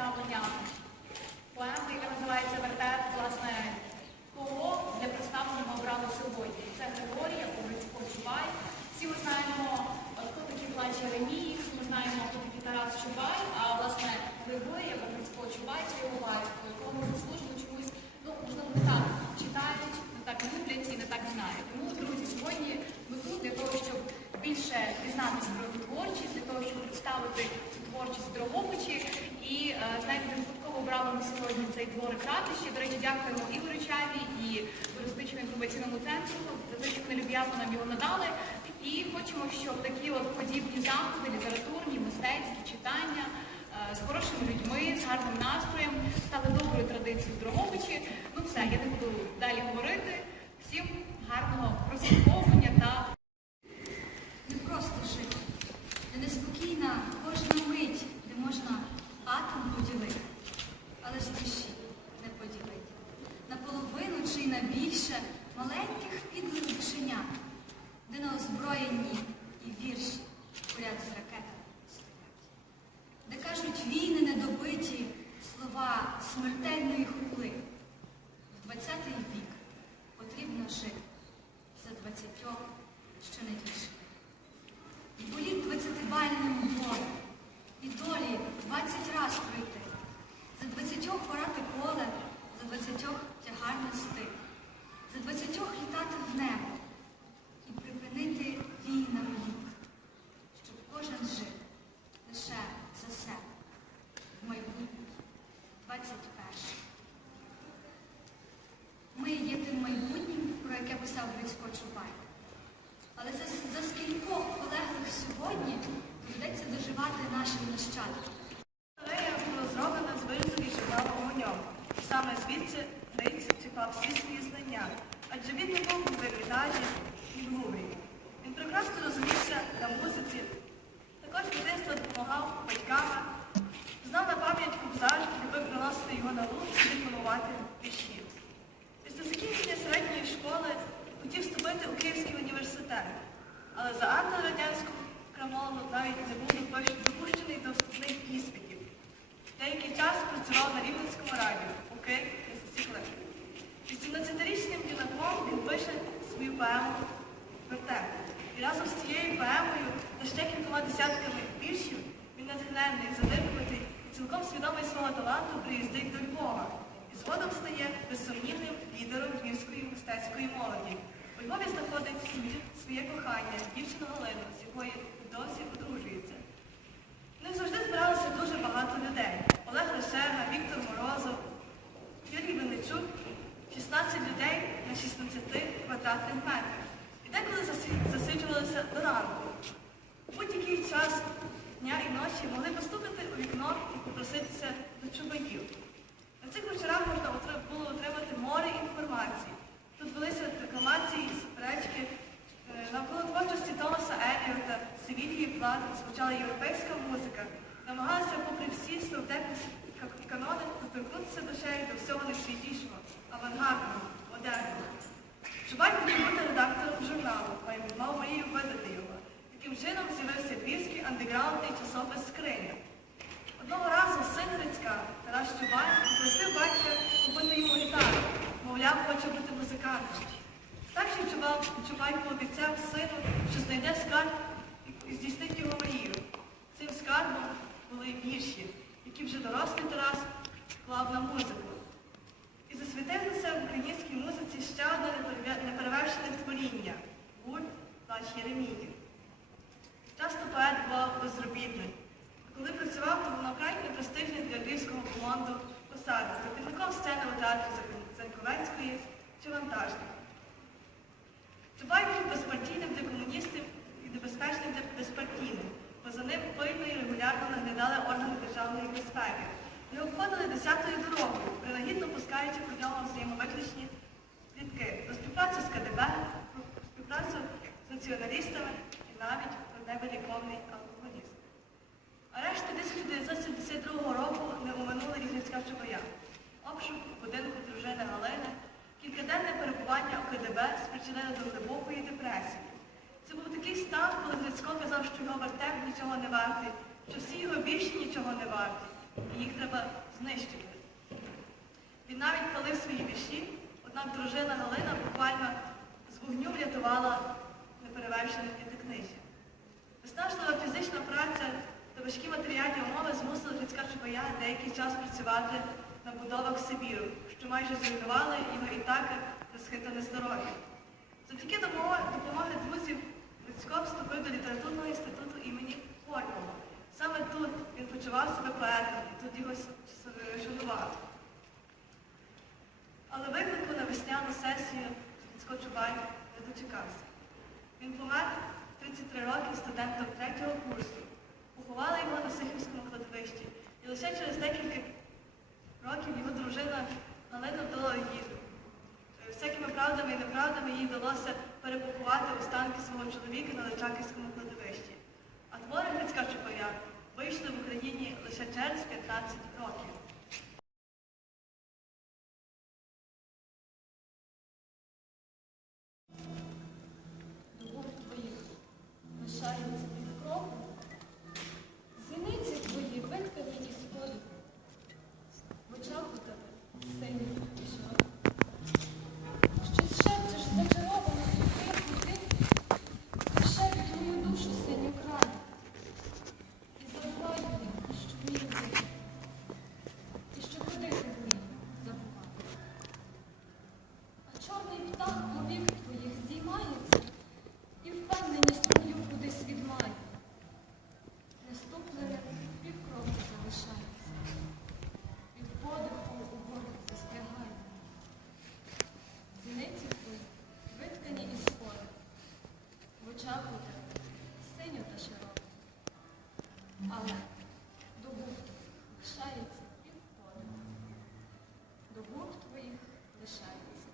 представлення поеми, яка називається Вертеп, власне, кого для представлення ми обрали сьогодні. Це Григорія, Чубай. Всі ми знаємо, е, хто такі плаче Ремії, всі ми знаємо, хто такий Тарас Чубай, а власне Григорія Погрицько Чубай це його батько, якого ми заслужено чомусь, ну, можливо, не так читають, не так люблять і не так знають. Тому, друзі, сьогодні ми тут для того, щоб більше дізнатися про творчість, для того, щоб представити творчість Дрогобичі. І е, знаєте, випадково обрали ми сьогодні цей дворик ратуші. До речі, дякуємо і Горячаві, і туристичному інформаційному центру за що вони люб'язно нам його надали. І хочемо, щоб такі от подібні заходи, літературні, мистецькі читання е, з хорошими людьми, з гарним настроєм стали доброю традицією в Дрогобичі. Ну все, я не буду далі говорити. Всім гарного прослуховування та смертельної хули. В 20-й вік потрібно жити за 20 що не більше. І боліт 20-бальним гором, і долі 20 раз пройти, за 20 порати поле, за 20 тягар нести, за 20 літати в небо і припинити вій на літ, щоб кожен жив лише за себе в майбутнє яке писав Але за, за скількох полеглих сьогодні доведеться доживати нашим нащадкам. Галерея була зроблена з вирізок і журналу вогнем. Саме звідси Гриць чіпав всі свої знання, адже він не був в Ермітажі і в Луврі. Він прекрасно розумівся на музиці, також з дитинства допомагав батьками, знав на пам'ять кобзар, любив приносити його на луг і декламувати вірші. Після закінчення середньої школи хотів вступити у Київський університет, але за антирадянську крамолу навіть не був допущ- допущений до вступних іспитів. Деякий час працював на Рівненському радіо, поки не засікли. І 17-річним юнаком він пише свою поему «Вертеп». І разом з цією поемою та ще кількома десятками віршів він натхненний, заникнутий і цілком свідомий свого таланту приїздить до Львова. Згодом стає безсумнівним лідером львівської мистецької молоді. У Львові знаходить своє- кохання, дівчину Галину, з якої досі одружується. В них завжди збиралося дуже багато людей. Олег Лешега, Віктор Морозов, Юрій Винничук, 16 людей на 16 квадратних метрах. І деколи засиджувалися до ранку. Будь-який час дня і ночі могли постукати у вікно і попроситися до чубаків. Звучала європейська музика. Намагалася, попри всі ка- канони, доторкнутися душею до всього найсвітлішого, авангардного, модерного. Чубай хотів бути редактором журналу, мав мрію видати його. Таким чином з'явився львівський андеграундний часопис «Скриня». Одного разу син Грицька, Тарас Чубай, попросив батька купити йому гітару. Мовляв, хоче бути музикантом. Старший Чубай пообіцяв сину, що знайде скарб і здійснити його мрію. Цим скарбом були вірші, які вже дорослий Тарас вклав на музику. І засвітилося в українській музиці ще одне неперевершене творіння гурт «Плач Єремії». Часто поет бував безробітний. А коли працював, то був накрай престижний для львівського команду посади, робітником сцени у театрі Зак- Заньковецької чи вантажник. Чубай був безпартійним для комуністів і небезпечним для безпартійних, бо за ним пильно і регулярно наглядали органи державної безпеки. Його обходили десятою дорогою, принагідно пускаючи про нього взаємовиключні плітки про співпрацю з КДБ, про співпрацю з націоналістами і навіть про невиліковний алкоголізм. Арешти 1972 року не оминули і Грицька Чубая. Обшук у будинку дружини Галини, кількаденне перебування у КДБ спричинило до глибокої депресії. Це був такий стан, коли Грицько казав, що його вертеп нічого не вартий, що всі його більші нічого не варті. і їх треба знищити. Він навіть палив свої віші, однак дружина Галина буквально з вогню врятувала неперевершене п'ятикнижжя. Виснажлива фізична праця та важкі матеріальні умови змусили Грицька Чубая деякий час працювати на будовах Сибіру, що майже зруйнували його і так розхитане здоров'я. Завдяки допомоги, друзів Грицько вступив до літературного інституту імені Горького. Саме тут він почував себе поетом, і тут його шанували. Але виклику на весняну сесію Грицько Чубай не дочекався. Він помер 33 роки студентом третього курсу. Поховали його на Сихівському кладовищі. І лише через декілька років його дружина Галина вдала їду. Е, Всякими правдами і неправдами їй вдалося перепоховати останки свого чоловіка на Личаківському кладовищі. А твори Грицька Чупая вийшли в Україні лише через 15 років. Лишається.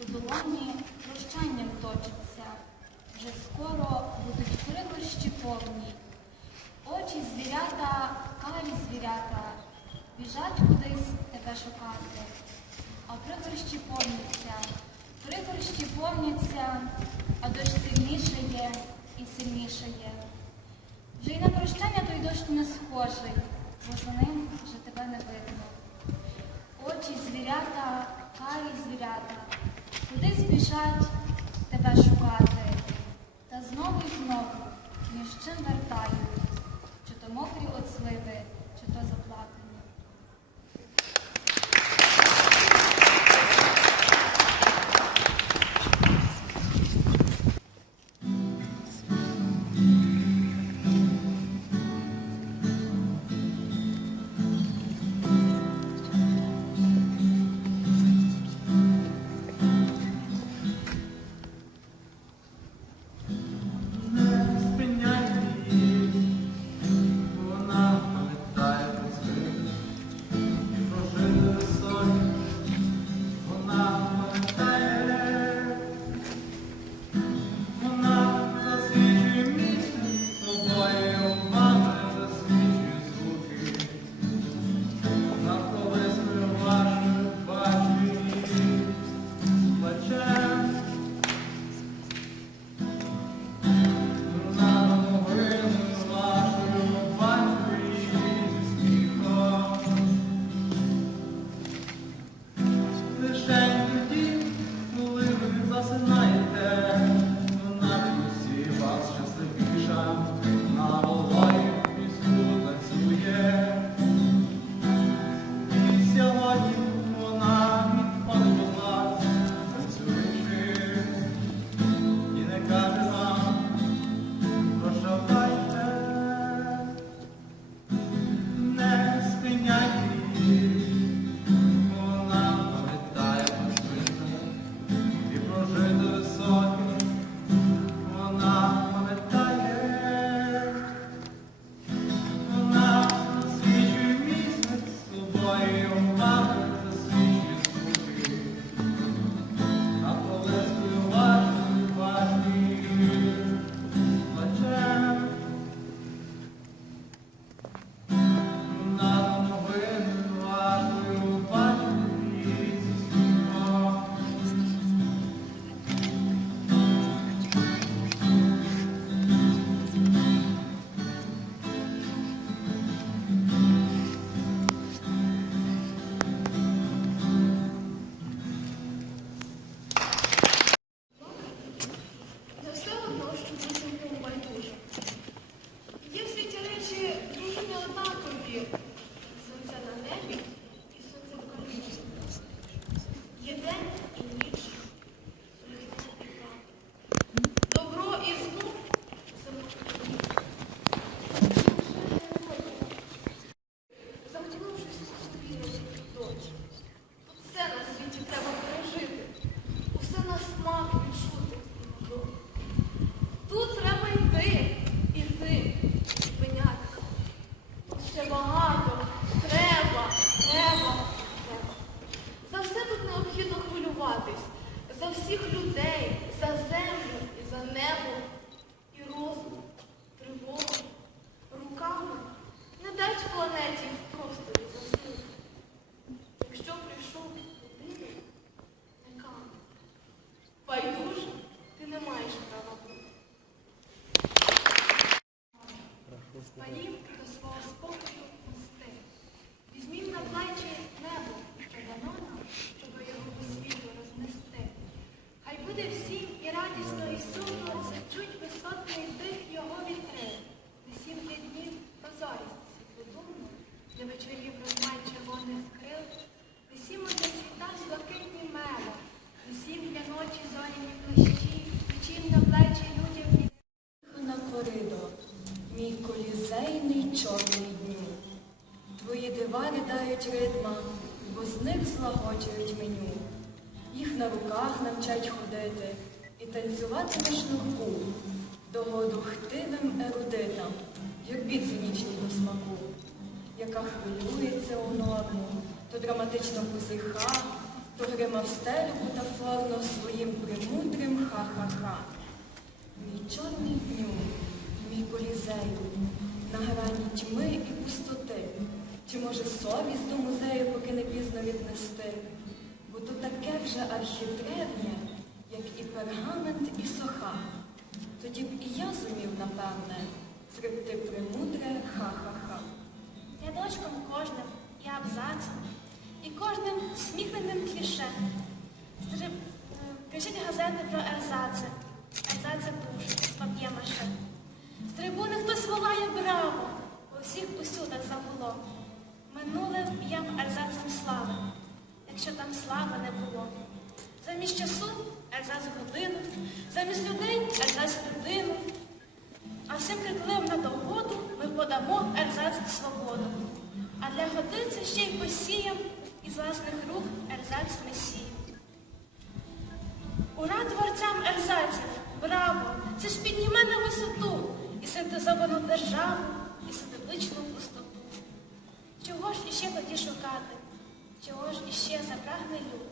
У долоні прощанням точиться, вже скоро будуть пригорщі повні. Очі звірята, карі звірята, біжать кудись тебе шукати. А пригорщі повняться, пригорщі повняться, а дощ сильніше є і сильніше є. Вже й на прощання той дощ не схожий, бо за ним вже тебе не видно. Очі звірята, карі звірята, куди спішать тебе шукати. Та знову й знову між чим вертають, чи то мокрі от сливи, дива ридають ритма, бо з них злагоджують меню. Їх на руках навчать ходити і танцювати на шнурку, догоду хтивим ерудитам, юрбі цинічній до смаку, яка хвилюється у норму, то драматично позиха, то грима в стелю бутафорно своїм премудрим ха-ха-ха. Мій чорний дню, мій колізею, на грані тьми і пустоти. Чи може совість до музею, поки не пізно віднести? Бо то таке вже архідревнє, як і пергамент, і соха. Тоді б і я зумів, напевне, зребти премудре ха-ха-ха. Рядочком кожним і абзацем, і кожним сміхленим кліше. Е, Кажіть газети про ерзаци, ерзаци душ, з пап'є-маше. З трибуни хтось якщо там слави не було. Замість часу ерзац годину, замість людей ерзац людину. А всім крикливим на догоду ми подамо ерзац свободу. А для годиці ще й посіям із власних рук ерзац месії. Ура творцям ерзаців! Браво! Це ж підніме на висоту і синтезовану державу, і синтетичну пустоту. Чого ж іще тоді шукати? Чого ж іще запрагне люд?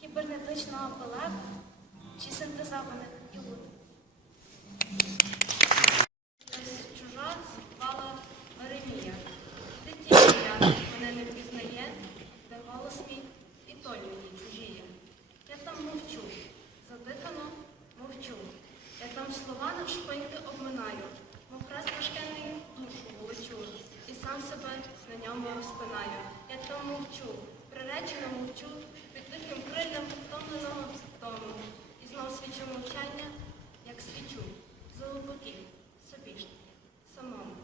Кібернетичного палаку чи синтезованих ілуд? Хтось чужа звала Веремія. Дитя я мене не впізнає, де голос мій і тоню мій чужіє. Я там мовчу, задихано мовчу. Я там слова навшпиньки обминаю, мов хрест важкенний душу волочу, і сам себе на ньому розпинаю. Я там мовчу, приречено мовчу, під тихим криллям втомленого тому. І знов свічу мовчання, як свічу, залубоки, собі ж, самому.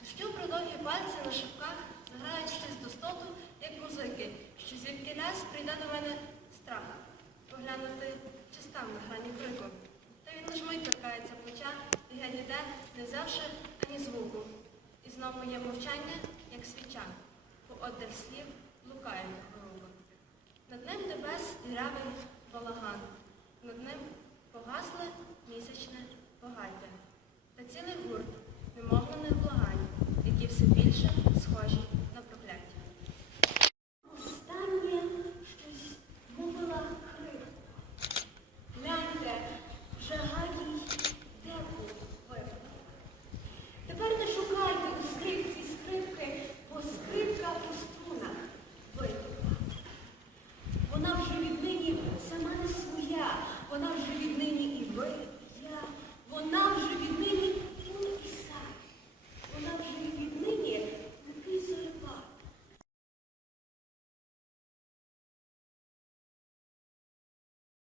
Дощу про довгі пальці на шипках заграють щось достоту, як музики, що звідки раз прийде до мене страх. Поглянути, чи став на грані крику. Та він лиш мить торкається плеча і геть іде, не взявши ані звуку. І знов моє мовчання, як свіча, бо оддаль слів лукає хвороба. Над ним небес дірявий балаган, над ним погасле місячне погальте. Та цілий гурт немовлених благань, які все більше